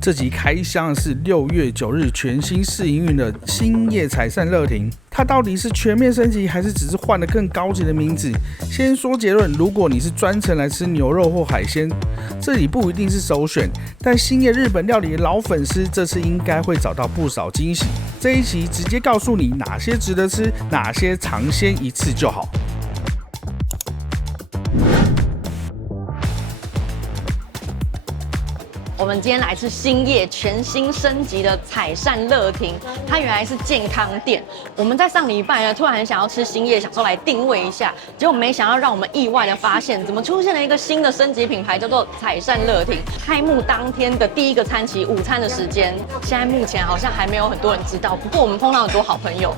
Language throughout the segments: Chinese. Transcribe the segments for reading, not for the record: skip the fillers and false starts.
這集開箱的是6月9日全新試營運的欣葉采善樂亭，它到底是全面升級，還是只是換了更高級的名字？先說結論，如果你是專程來吃牛肉或海鮮，這裡不一定是首選，但欣葉日本料理的老粉絲這次應該會找到不少驚喜。這一期直接告訴你哪些值得吃，哪些嘗鮮一次就好。我們今天來吃欣葉全新升級的采善樂亭，它原來是健康店。我們在上禮拜呢，突然很想要吃欣葉，想說來定位一下，結果沒想到讓我們意外的發現，怎麼出現了一個新的升級品牌，叫做采善樂亭。開幕當天的第一個餐期，午餐的時間，現在目前好像還沒有很多人知道，不過我們碰到很多好朋友。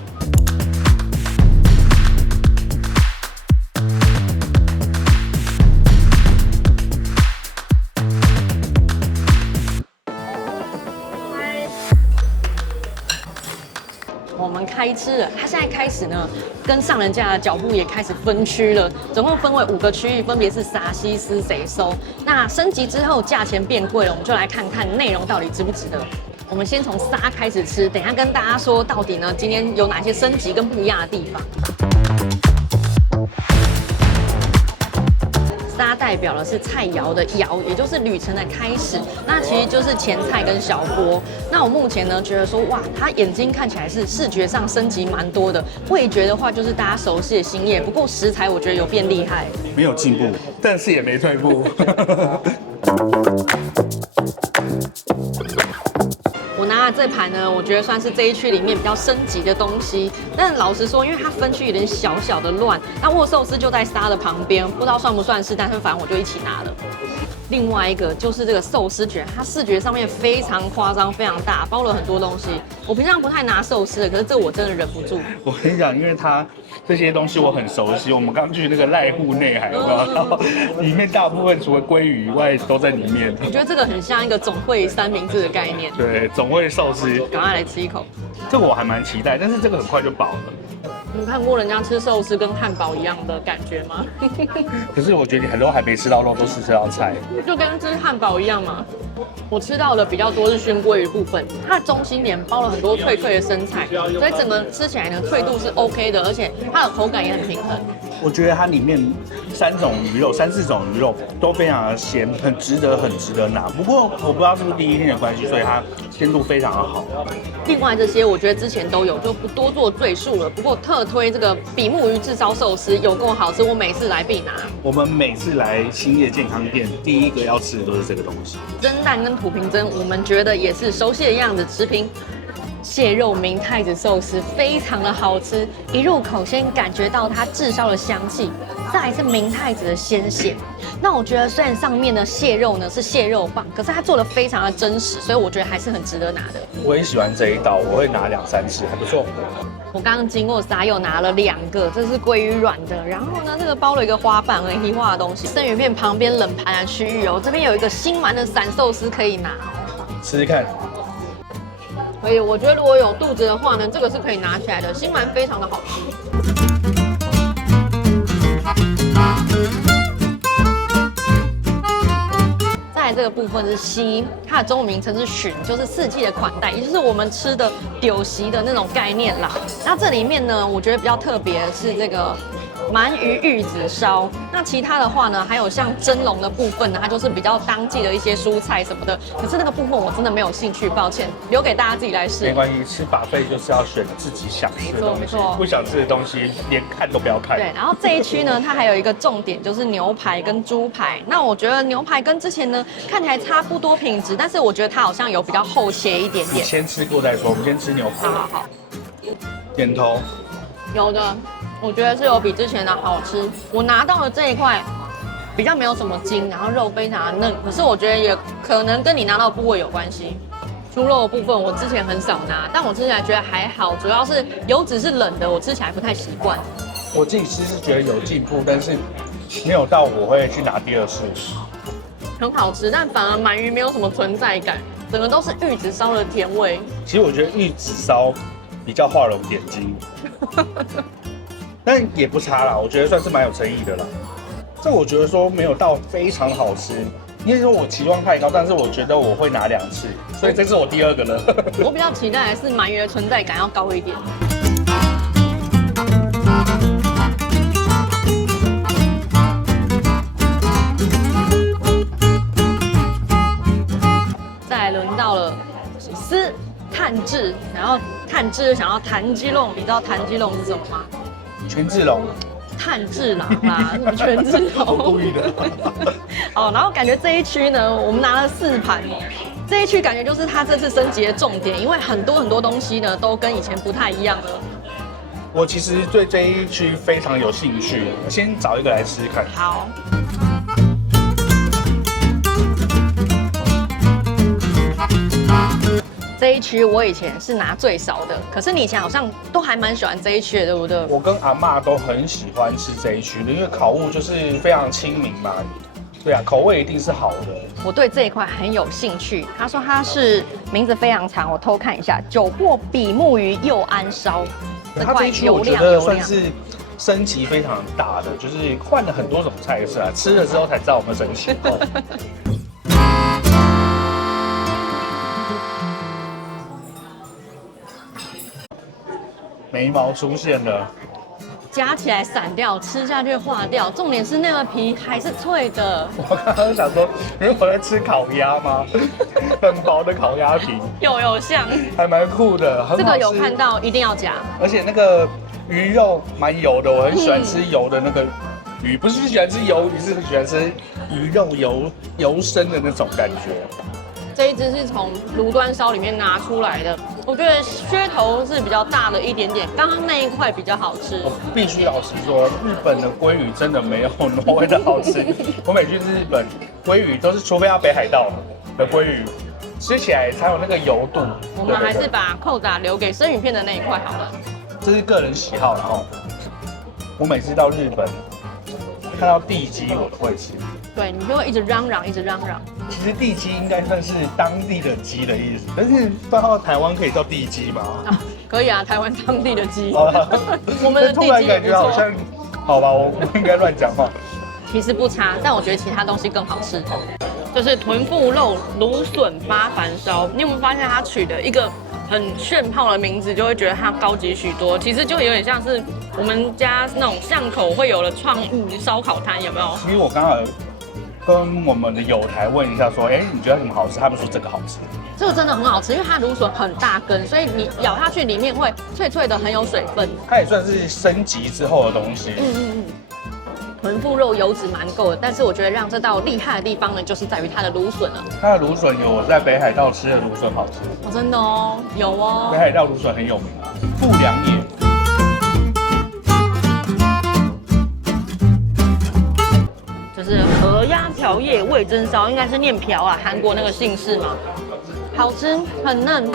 我們開吃了，它現在開始呢，跟上人家的腳步也開始分區了，總共分為5個區域，分別是撒西斯、賊收。那升級之後價錢變貴了，我們就來看看內容到底值不值得。我們先從沙開始吃，等一下跟大家說到底呢，今天有哪些升級跟不一樣的地方。沙代表的是菜肴的肴，也就是旅程的開始。那其實就是前菜跟小鍋。那我目前呢覺得說，哇，它眼睛看起來是視覺上升級蠻多的。味覺的話就是大家熟悉的欣葉，不過食材我覺得有變厲害，沒有進步，但是也沒退步。我拿的這盤呢，我覺得算是這一區裡面比較升級的東西。但老實說，因為它分區有點小小的亂，那握壽司就在沙的旁邊，不知道算不算是，但是反正我就一起拿了。另外一個就是這個壽司卷，它視覺上面非常誇張，非常大，包了很多東西。我平常不太拿壽司的，可是這我真的忍不住。我跟你講，因為它這些東西我很熟悉，我們剛去那個瀨戶內海，有沒有？然後裡面大部分除了鮭魚以外都在裡面。我覺得這個很像一個總會三明治的概念。對，總會壽司。趕快來吃一口。這個我還蠻期待，但是這個很快就飽了。你看過人家吃壽司跟漢堡一樣的感覺嗎？可是我覺得你很多還沒吃到肉，都是吃到菜，就跟吃漢堡一樣嘛。我吃到的比較多是熏鮭魚部分，它的中心點包了很多脆脆的生菜，所以整個吃起來呢脆度是 OK 的，而且它的口感也很平衡。我覺得它裡面3種魚肉、3、4種魚肉都非常的鮮，很值得拿。不過我不知道是不是第一天的關係，所以它鮮度非常的好。另外這些我覺得之前都有，就不多做赘述了。不過特推這個比目魚炙燒壽司有夠好吃，我每次來必拿。我們每次來欣葉健康店，第一個要吃的都是這個東西。蒸蛋跟土瓶蒸，我們覺得也是熟悉的樣子，持平。蟹肉明太子壽司非常的好吃，一入口先感覺到它炙燒的香氣，再來是明太子的鮮鹹。那我覺得雖然上面的蟹肉呢是蟹肉棒，可是它做的非常的真實，所以我覺得還是很值得拿的。我也喜歡這一道，我會拿2、3次，還不錯。我剛剛經過沙又拿了2個，這是鮭魚軟的，然後呢這個包了一個花瓣和黑花的東西。生魚片旁邊冷盤的區域哦，這邊有一個新鰻的散壽司可以拿哦，試試看。所以我覺得如果有肚子的話呢，這個是可以拿起來的。新鰻非常的好吃。再來這個部分是溪，它的中文名稱是旬，就是四季的款待，也就是我們吃的丟席的那種概念啦。那這裡面呢，我覺得比較特別的是這個鰻魚玉子燒，那其他的話呢，還有像蒸籠的部分呢，它就是比較當季的一些蔬菜什麼的。可是那個部分我真的沒有興趣，抱歉，留給大家自己來試。沒關係，吃buffet就是要選自己想吃的東西，沒錯，不想吃的東西連看都不要看。對，然後這一區呢，它還有一個重點就是牛排跟豬排。那我覺得牛排跟之前呢看起來差不多品質，但是我覺得它好像有比较厚切一点点。你先吃過再說，我們先吃牛排。好。點頭。有的。我覺得是有比之前的好吃。我拿到的這一塊比較沒有什麼筋，然後肉非常的嫩，可是我觉得也可能跟你拿到的部位有關係。豬肉的部分我之前很少拿，但我吃起來覺得還好，主要是油脂是冷的，我吃起來不太習慣。我自己吃是覺得有進步，但是沒有到我會去拿第2次。很好吃，但反而鰻魚沒有什麼存在感，整個都是玉子燒的甜味。其實我覺得玉子燒比較畫龙點睛。但也不差啦，我覺得算是蠻有誠意的啦。這我覺得說沒有到非常好吃，因為說我期望太高，但是我覺得我會拿2次，所以這是我第2個了。我比較期待的是鳗魚的存在感要高一點。再輪到了起司炭治，然後炭治想要彈雞龍，你知道彈雞龍是什麼嗎？權志龍。炭治郎啦，什麼權志龍？故意的。哦，然後感覺這一區呢，我們拿了4盤，這一區感覺就是它這次升級的重點，因為很多東西呢都跟以前不太一樣了。我其實對這一區非常有興趣，先找一個來試試看。好。這一區我以前是拿最少的，可是你以前好像都還蠻喜歡這一區的，對不對？我跟阿嬤都很喜歡吃這一區的，因為烤物就是非常親民嘛。对啊，口味一定是好的。我對這一塊很有興趣。他說他是名字非常長，我偷看一下：九破比目魚右安燒。它這一區我覺得算是升級非常大的，就是換了很多種菜色啊，吃了之後才知道我們升級。眉毛出現了，夾起來散掉，吃下去化掉。重點是那個皮還是脆的。我剛剛想說，你是在吃烤鴨嗎？很薄的烤鴨皮，有像，還蠻酷的。這個有看到，一定要夾。而且那個魚肉蠻油的，我很喜歡吃油的那個魚，不是喜歡吃魷魚，是喜歡吃魚肉油身的那種感覺。這一只是從爐端燒裡面拿出來的，我覺得噱頭是比較大的一點點，剛剛那一塊比較好吃。我必須老實說，日本的鮭魚真的沒有挪威的好吃。我每去日本，鮭魚都是除非要北海道的鮭魚，吃起來才有那個油度。我們還是把扣打留給生魚片的那一塊好了。這是個人喜好，然後我每次到日本看到地雞，我都會吃。对，你就會一直嚷嚷，一直嚷嚷。其實地雞應該算是當地的雞的意思，但是不知道台灣可以叫地雞嗎？啊，可以啊，台灣當地的雞。我們的地雞突然感覺好像，好吧，我不應該亂講話。其實不差，但我覺得其他東西更好吃。就是豚腹肉蘆筍八幡燒，你有沒有發現它取的一個很炫炮的名字，就會覺得它高級許多？其實就有點像是我們家那種巷口會有的創意燒烤攤，有沒有？其實我剛好跟我們的友台問一下，說，哎，你覺得什麼好吃？他們說這個好吃。這個真的很好吃，因為它蘆筍很大根，所以你咬下去裡面會脆脆的，很有水分。它也算是升級之後的東西。豚腹肉油脂蠻夠的，但是我覺得讓這道厲害的地方呢，就是在於它的蘆筍了。它的蘆筍有我在北海道吃的蘆筍好吃。哦，真的哦，有哦。北海道蘆筍很有名，不良野。就是河鴨瓢葉味噌燒，應該是念瓢啊，韓國那個姓氏嘛，好吃，很嫩。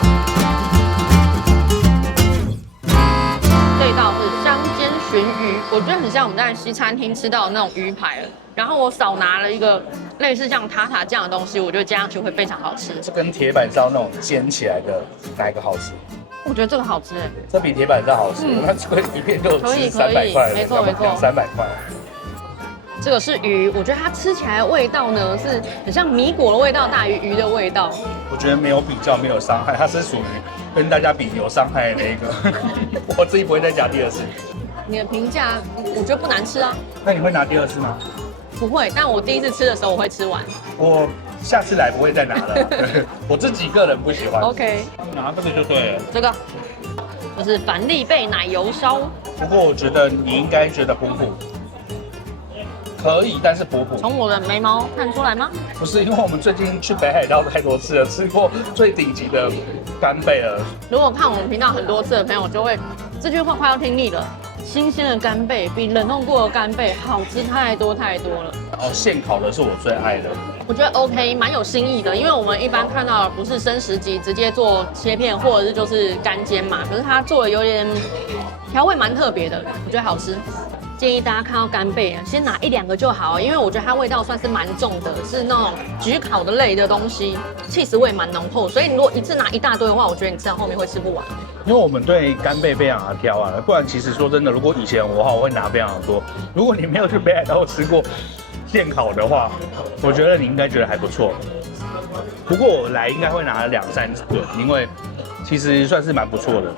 這一道是香煎鱘魚，我覺得很像我們在西餐廳吃到的那種魚排了。然後我少拿了一個類似像塔塔醬的東西，我覺得加上去會非常好吃。這跟鐵板燒那種煎起來的哪一個好吃？我覺得這個好吃哎，這比鐵板燒好吃。那這個一片就吃300塊，沒錯沒錯，300塊。這個是魚，我覺得它吃起來的味道呢，是很像米果的味道大於魚的味道。我覺得沒有比較，沒有傷害，它是屬於跟大家比有傷害的那一個。我自己不會再加第2次。你的評價，我覺得不難吃啊。那你會拿第2次嗎？不會，但我第1次吃的時候我會吃完。我下次來不會再拿了。我自己個人不喜歡。OK， 拿這個就對了。這個就是凡利貝奶油燒。不過我覺得你應該覺得普普。可以，但是普普。從我的眉毛看出來嗎？不是，因為我們最近去北海道太多次了，吃過最頂級的干貝了。如果看我們頻道很多次的朋友，就會這句話快要聽膩了。新鮮的干貝比冷凍過的干貝好吃太多太多了。哦，現烤的是我最愛的。我覺得 OK， 蠻有新意的，因為我們一般看到的不是生食級直接做切片，或者是就是乾煎嘛，可是它做的有點調味蠻特別的，我覺得好吃。建議大家看到干貝啊，先拿1、2個就好，因為我覺得它味道算是蠻重的，是那種焗烤的類的東西，起司味蠻濃厚，所以你如果一次拿一大堆的話，我覺得你吃到後面會吃不完。因為我們對干貝非常的挑啊，不然其實說真的，如果以前我的話，我會拿非常的多。如果你沒有去北海道吃過，現烤的話，我覺得你應該覺得還不錯。不過我來應該會拿2、3個，因為其實算是蠻不錯的。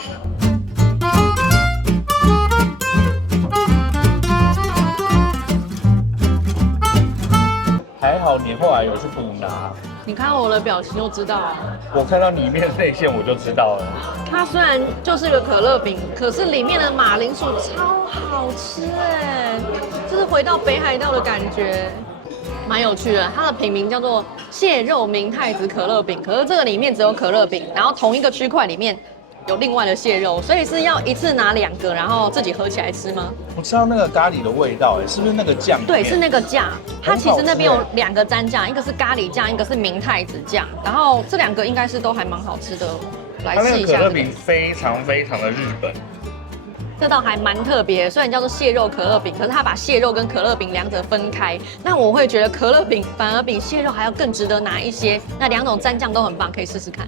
還好你後來有去補拿。你看我的表情就知道了。我看到裡面的內餡我就知道了。它雖然就是個可樂餅，可是裡面的馬鈴薯超好吃哎，就是回到北海道的感覺，蠻有趣的。它的品名叫做蟹肉明太子可樂餅，可是這個裡面只有可樂餅，然後同一個區塊裡面有另外的蟹肉，所以是要一次拿2個，然後自己合起來吃嗎？我知道那個咖喱的味道，是不是那個醬？對，是那個醬。它其實那邊有2個蘸醬，一個是咖喱醬，一個是明太子醬。然後這2個應該是都還蠻好吃的，來試一下。它那個可樂餅非常非常的日本，這道還蠻特別。雖然叫做蟹肉可樂餅，可是它把蟹肉跟可樂餅2者分開。那我會覺得可樂餅反而比蟹肉還要更值得拿一些。那2種蘸醬都很棒，可以試試看。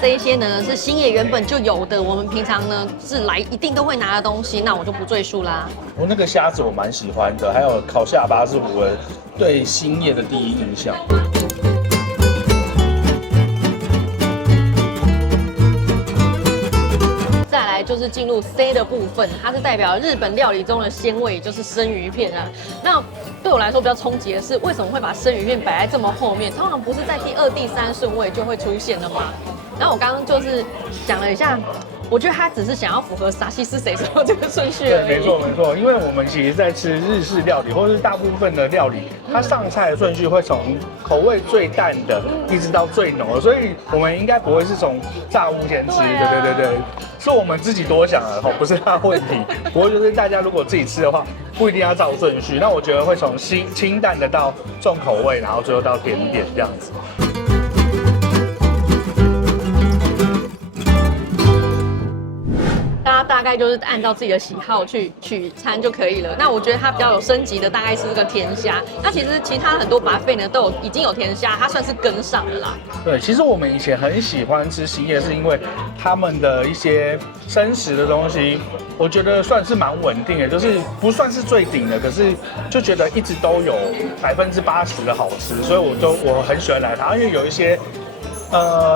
这一些呢是星野原本就有的，我們平常呢是來一定都會拿的東西，那我就不赘述啦。我那個蝦子我蠻喜歡的，還有烤下巴是我對星野的第一印象。再來就是進入 C 的部分，它是代表日本料理中的鮮味，就是生魚片啊。那对我來說比較衝擊的是，為什麼會把生魚片擺在這麼後面？通常不是在第2、第3順位就會出現的嗎？然後我剛剛就是想了一下，我覺得他只是想要符合沙西是誰說這個順序而已。對，沒錯沒錯，因為我們其實在吃日式料理，或者是大部分的料理，它上菜的順序會從口味最淡的一直到最濃的，所以我們應該不會是從炸物先吃。對，是我們自己多想了，不是他的問題。不過就是大家如果自己吃的話，不一定要照順序。那我覺得會從清淡的到重口味，然後最後到甜點這樣子。大概就是按照自己的喜好去取餐就可以了。那我覺得它比較有升級的大概是这個甜蝦。那其實其他很多 buffet 呢都已經有甜蝦，它算是跟上了啦。對，其實我們以前很喜歡吃星野，是因為他們的一些生食的東西，我覺得算是蠻穩定的，就是不算是最頂的，可是就覺得一直都有80%的好吃，所以我很喜歡來它。因為有一些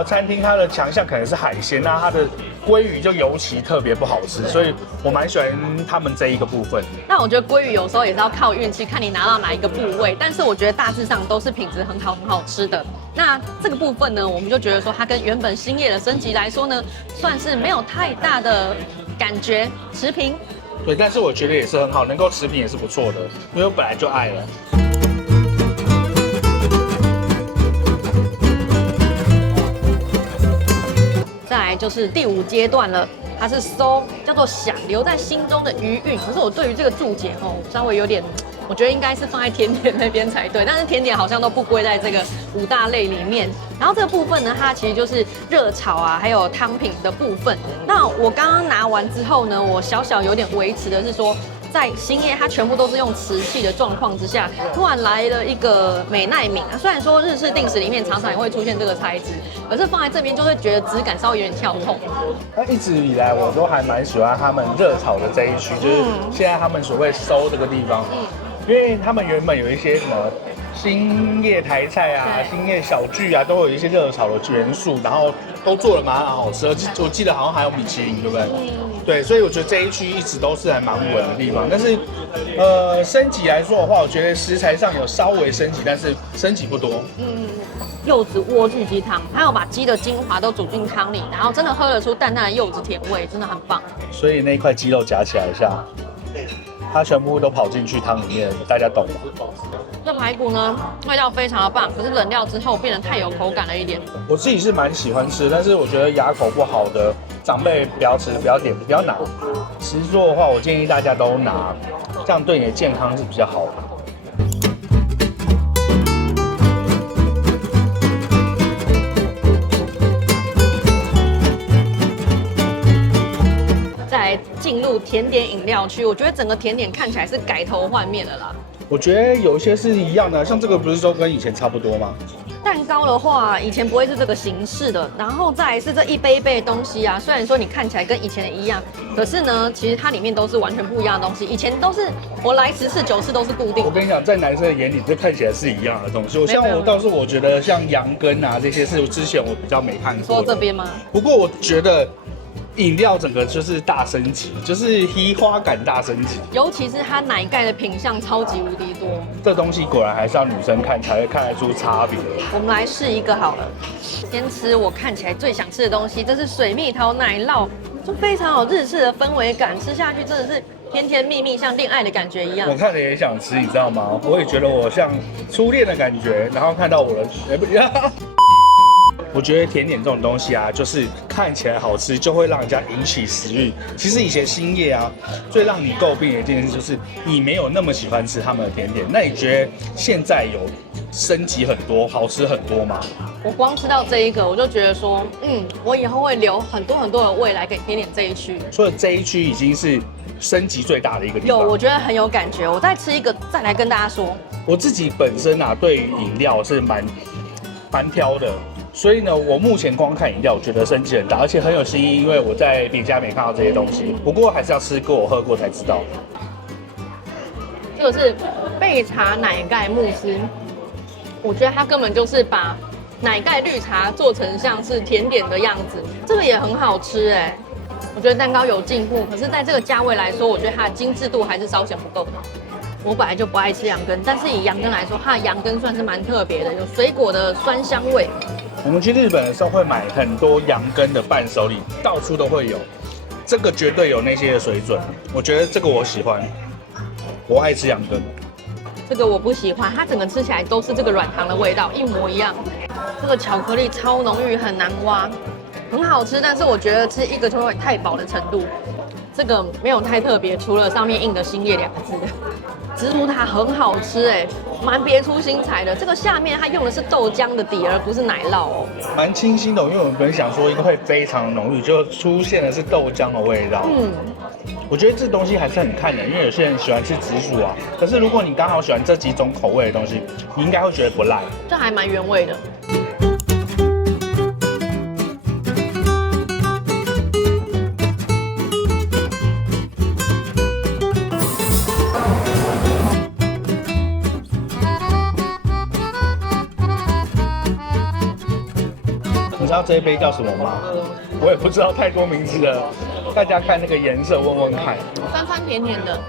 餐廳它的強項可能是海鮮，那它的鮭魚就尤其特別不好吃，所以我蠻喜歡他們這一個部分。那我覺得鮭魚有時候也是要靠運氣，看你拿到哪一個部位，但是我覺得大致上都是品質很好吃的。那這個部分呢，我們就覺得說它跟原本星野的升級來說呢，算是沒有太大的感覺，持平。對，但是我覺得也是很好，能夠持平也是不錯的，因為我本來就愛了。再來就是第5階段了，它是叫做想留在心中的餘韻。可是我對於這個注解稍微有點，我覺得應該是放在甜點那邊才對，但是甜點好像都不歸在這個5大類裡面。然後這個部分呢，它其實就是熱炒啊，還有湯品的部分。那我剛剛拿完之後呢，我小有點維持的是說，在星野它全部都是用瓷器的狀況之下，突然來了一個美奈皿啊。雖然說日式定食裡面常常也會出現這個材質，可是放在這邊就會覺得質感稍微有點跳痛。那一直以來我都還蠻喜歡他們熱炒的這一區，就是現在他們所謂收這個地方，因為他們原本有一些什麼星野台菜啊、星野小聚啊，都有一些熱炒的元素，然後都做得蠻好吃，我記得好像還有米其林，對不对？对，所以我覺得這一區一直都是還蠻穩的地方。但是，升級來說的話，我覺得食材上有稍微升級，但是升級不多。柚子萵苣雞湯，還有把雞的精華都煮進湯裡，然後真的喝得出淡淡的柚子甜味，真的很棒。所以那一塊雞肉夾起來一下，它全部都跑進去湯裡面，大家懂嗎？這排骨呢，味道非常的棒，可是冷掉之後變得太有口感了一點。我自己是蠻喜歡吃，但是我覺得牙口不好的長輩不要吃，不要點，不要拿。實作的話，我建議大家都拿，這樣對你的健康是比較好的。再來進入甜點飲料區，我覺得整個甜點看起來是改頭換面的啦。我覺得有一些是一樣的，像這個不是說跟以前差不多嗎？蛋糕的話，以前不會是這個形式的，然後再來是這一杯一杯的東西啊。雖然說你看起來跟以前的一樣，可是呢，其實它裡面都是完全不一樣的東西。以前都是我來10次9次都是固定。我跟你講，在男生的眼裡，這看起來是一樣的東西。我倒是我覺得像羊羹啊這些是之前我比較沒看過。說這邊嗎？不過我覺得。飲料整個就是大升級，就是花感大升級，尤其是它奶蓋的品項超級無敵多。這東西果然還是要女生看才會看得出差別。我們來試一個好了，先吃我看起來最想吃的東西，這是水蜜桃奶酪，就非常有日式的氛圍感，吃下去真的是甜甜蜜蜜，像戀愛的感覺一樣。我看了也想吃，你知道嗎？我也覺得我像初戀的感覺，然後看到我的，我覺得甜點這種東西啊，就是看起來好吃，就會讓人家引起食慾。其實以前欣葉啊，最讓你詬病的一件事就是你沒有那麼喜歡吃他們的甜點。那你覺得現在有升級很多，好吃很多嗎？我光吃到這一個，我就覺得說，我以後會留很多的未來給甜點這一區。所以這一區已經是升級最大的一個地方。有，我覺得很有感覺。我再吃一個，再來跟大家說。我自己本身啊，對於飲料是蠻挑的。所以呢，我目前光看飲料，我覺得升級很大，而且很有新意，因為我在別家沒看到這些東西。不過還是要吃過、我喝過才知道。這個是焙茶奶蓋慕斯，我覺得它根本就是把奶蓋綠茶做成像是甜點的樣子，這個也很好吃哎。我覺得蛋糕有進步，可是在這個價位來說，我覺得它的精緻度還是稍顯不夠。我本來就不愛吃羊羹，但是以羊羹來說，它的羊羹算是蠻特別的，有水果的酸香味。我們去日本的時候會買很多羊羹的伴手禮，到處都會有，這個絕對有那些的水準。我覺得這個我喜歡，我愛吃羊羹。這個我不喜歡，它整個吃起來都是這個軟糖的味道，一模一樣。這個巧克力超濃郁，很難挖，很好吃，但是我覺得吃一個就會太飽的程度。這個沒有太特別，除了上面印的欣葉2個字的。紫薯塔很好吃哎，蠻別出心裁的。這個下面它用的是豆漿的底，而不是奶酪哦。蠻清新的，因為我們本想說一個會非常濃郁，就出現的是豆漿的味道。我覺得這東西還是很看人，因為有些人喜歡吃紫薯啊。可是如果你剛好喜歡這幾種口味的東西，你應該會覺得不賴。這還蠻原味的。你知道这一杯叫什麼嗎？我也不知道太多名字了，大家看那個顏色問問看。酸酸甜甜的。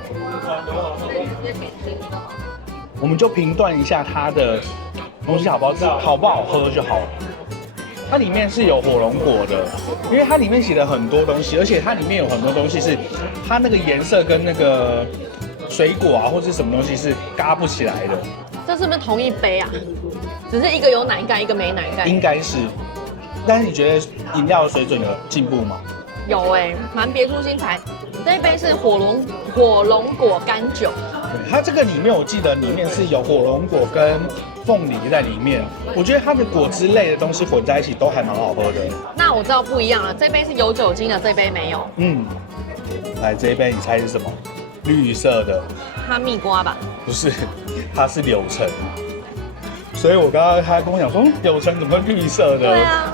我們就評斷一下它的東西好不好吃，好不好喝就好了。它裡面是有火龍果的，因為它裡面寫了很多東西，而且它裡面有很多東西是它那個顏色跟那個水果啊或是什麼東西是搭不起來的。這是不是同一杯啊？只是一個有奶蓋，一個沒奶蓋。應該是。但是你覺得飲料的水準有進步嗎？有蠻別出心裁。這一杯是火龍果甘酒。對，它這個裡面我記得裡面是有火龍果跟鳳梨在裡面。我覺得它的果汁類的東西混在一起都還蠻好喝的。那我知道不一樣了，這杯是有酒精的，這杯沒有。來這一杯你猜是什麼？綠色的。哈密瓜吧？不是，它是柳橙。所以我剛剛他跟我講說，柳橙怎麼會綠色的？對啊。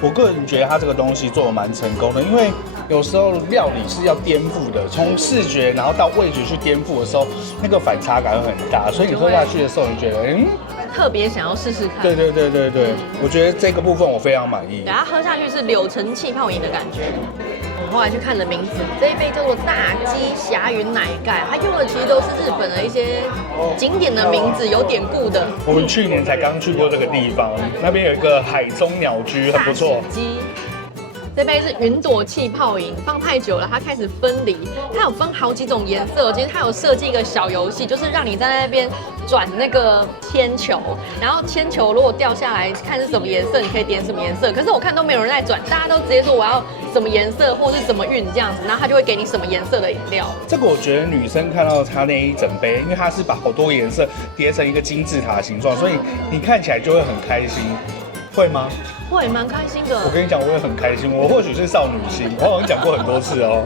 我個人覺得他這個東西做得蠻成功的，因為有時候料理是要顛覆的，從視覺然後到味覺去顛覆的時候，那個反差感會很大，所以你喝下去的時候，你覺得特別想要試試看。對，我覺得這個部分我非常滿意。對，它喝下去是柳橙氣泡飲的感覺。我後來去看了名字，這一杯叫做大雞霞雲奶蓋，它用的其實都是日本的一些景點的名字，有典故的。我們去年才剛去過這個地方，那邊有一個海中鳥居，很不錯。這杯是雲朵氣泡飲，放太久了，它開始分離。它有分好幾種顏色，其實它有設計一個小遊戲，就是讓你在那邊轉那個鉛球，然後鉛球如果掉下來，看是什麼顏色，你可以點什麼顏色。可是我看都沒有人在轉，大家都直接說我要什麼顏色或是什麼韻這樣子，然後他就會給你什麼顏色的飲料。這個我覺得女生看到它那一整杯，因為它是把好多顏色疊成一個金字塔的形狀，所以你看起來就會很開心。會嗎？會，蠻開心的。我跟你講，我也很開心。我或許是少女心，我好像講過很多次哦。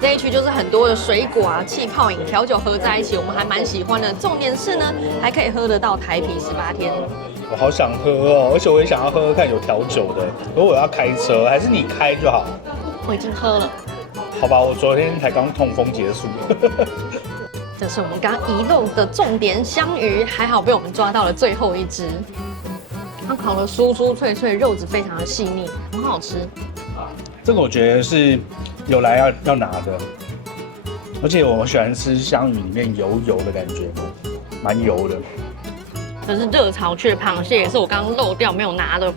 這一區就是很多的水果啊、氣泡飲、調酒合在一起，我們還蠻喜歡的。重點是呢，還可以喝得到台啤18天。我好想喝哦，而且我也想要喝喝看有調酒的。如果我要開車，還是你開就好。我已經喝了。好吧，我昨天才剛痛風結束。這是我們剛遺漏的重點香魚，還好被我們抓到了最後一隻。它烤得酥酥脆脆，肉質非常的細膩，很好吃。這個我覺得是有來要拿的，而且我喜歡吃香魚裡面油油的感覺，蠻油的。這是熱炒雀螃蟹，也是我剛剛漏掉沒有拿的。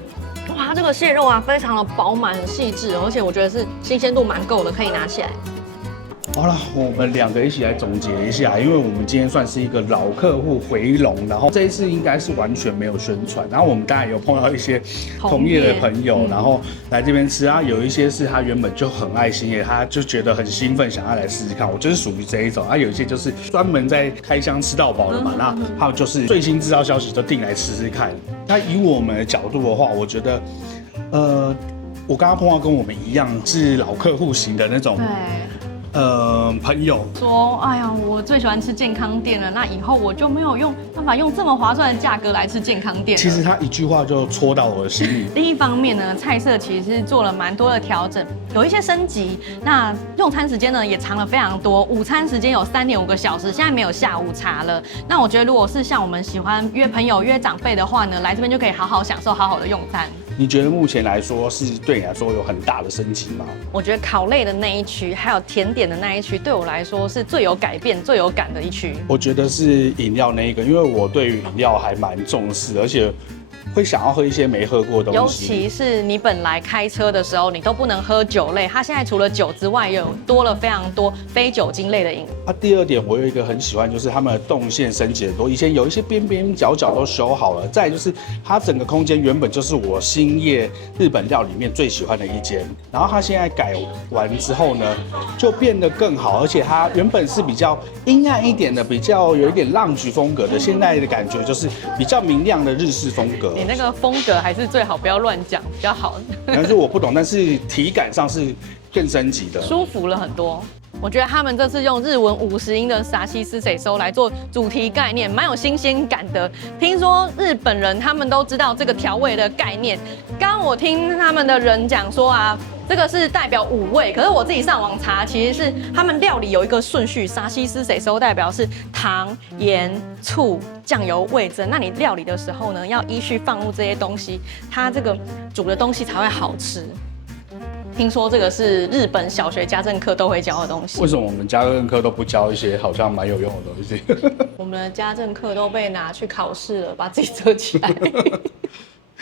哇，這個蟹肉啊，非常的飽滿、很細緻，而且我覺得是新鮮度蠻夠的，可以拿起來。好了，我們兩個一起來總結一下，因為我們今天算是一個老客戶回籠，然後這一次應該是完全沒有宣傳，然後我們剛才有碰到一些同業的朋友，然後來這邊吃啊，有一些是他原本就很愛星夜，他就覺得很興奮，想要來試試看。我就是屬于這一種啊，有一些就是專門在開箱吃到飽的嘛，那還有就是最新知道消息就訂來吃吃看。那以我們的角度的話，我覺得，我剛刚碰到跟我們一樣是老客戶型的那種。對。朋友說，哎呀，我最喜歡吃健康店了，那以後我就没有辦法用這麼划算的價格來吃健康店了。其實他一句話就戳到我的心裡。第一方面呢，菜色其實是做了蠻多的調整，有一些升級。那用餐時間呢也長了非常多，午餐時間有3.5個小時，現在沒有下午茶了。那我覺得如果是像我們喜歡約朋友、約長輩的話呢，來這邊就可以好好享受、好好的用餐。你覺得目前來說是對你來說有很大的升級嗎？我覺得烤類的那一區，還有甜點的那一區，對我來說是最有改變、最有感的一區。我覺得是飲料那一個，因為我對於飲料還蠻重視，而且會想要喝一些沒喝過的東西。尤其是你本來開車的時候，你都不能喝酒類，它現在除了酒之外，也有多了非常多非酒精類的飲。第二點，我有一个很喜歡，就是他們的動線升級很多，以前有一些邊邊角角都修好了。再來就是它整個空間原本就是我星夜日本料裡面最喜歡的一間，然後它現在改完之後呢，就變得更好，而且它原本是比較陰暗一點的，比較有一點lounge風格的，現在的感覺就是比較明亮的日式風格。你那個風格還是最好不要亂講比較好。但是我不懂，但是體感上是更升級的，舒服了很多。我覺得他們這次用日文50音的沙西斯水收來做主題概念，蠻有新鮮感的。聽說日本人他們都知道這個調味的概念。剛剛我聽他們的人講說啊，這個是代表5味，可是我自己上網查，其實是他們料理有一個順序，沙西斯水收代表是糖、鹽、醋、醬油、味噌。那你料理的時候呢，要依序放入這些東西，它這個煮的東西才會好吃。聽說這個是日本小學家政課都會教的東西。為什麼我們家政課都不教一些好像蠻有用的東西？我們的家政課都被拿去考試了，把自己遮起來。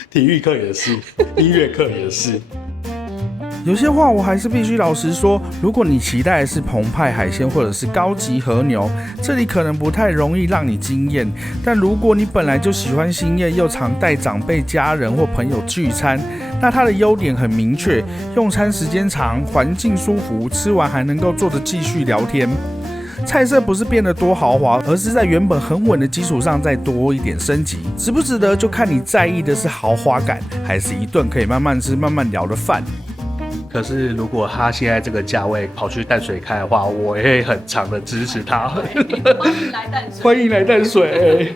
體育課也是，音樂課也是。有些話我還是必須老實說，如果你期待的是澎湃海鮮或者是高級和牛，這裡可能不太容易讓你驚豔。但如果你本來就喜歡星夜，又常帶長輩、家人或朋友聚餐，那它的優點很明確，用餐時間長，環境舒服，吃完還能夠坐着繼續聊天。菜色不是變得多豪華，而是在原本很穩的基礎上再多一點升級。值不值得，就看你在意的是豪華感，還是一頓可以慢慢吃、慢慢聊的飯。可是如果他現在這個價位跑去淡水開的話，我也會很常的支持他。歡迎來淡水，歡迎來淡水。